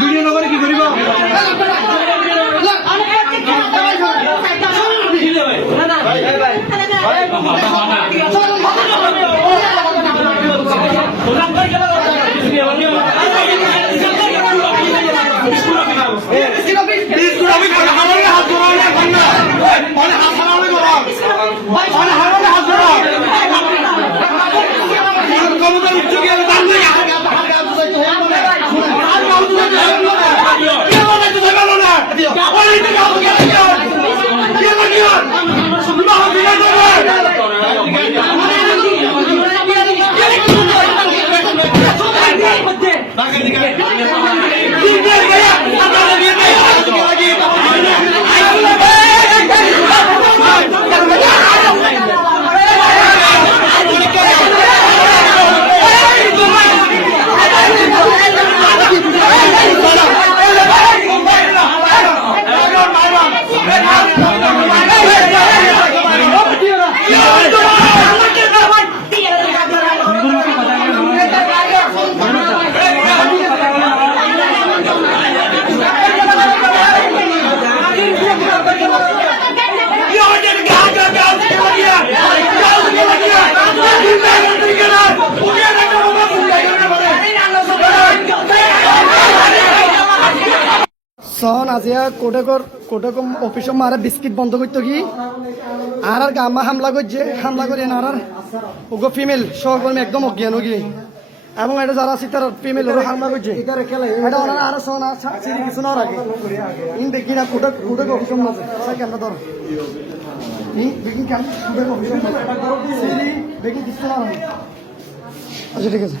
Video নগরে কি করিব সন আজিয়া কোটেকম অফিস মারা বিস্কিট বন্ধ করতো কি আর গামা হামলা করছে হামলা করে আর ওগো ফিমেল সহকর্মী একদম অজ্ঞান গিয়ে এবং এটা যারা আছে তার ফিমেল ওরা হামলা করছে এটা ওনারা আরো সন সিঁড়ি কিছু না রাখে ইন দেখি না কোটেক অফিস মাঝে কেমন ধর ইন দেখি কেমন কোটেক অফিস সিঁড়ি দেখি কিছু না রাখে আচ্ছা ঠিক আছে।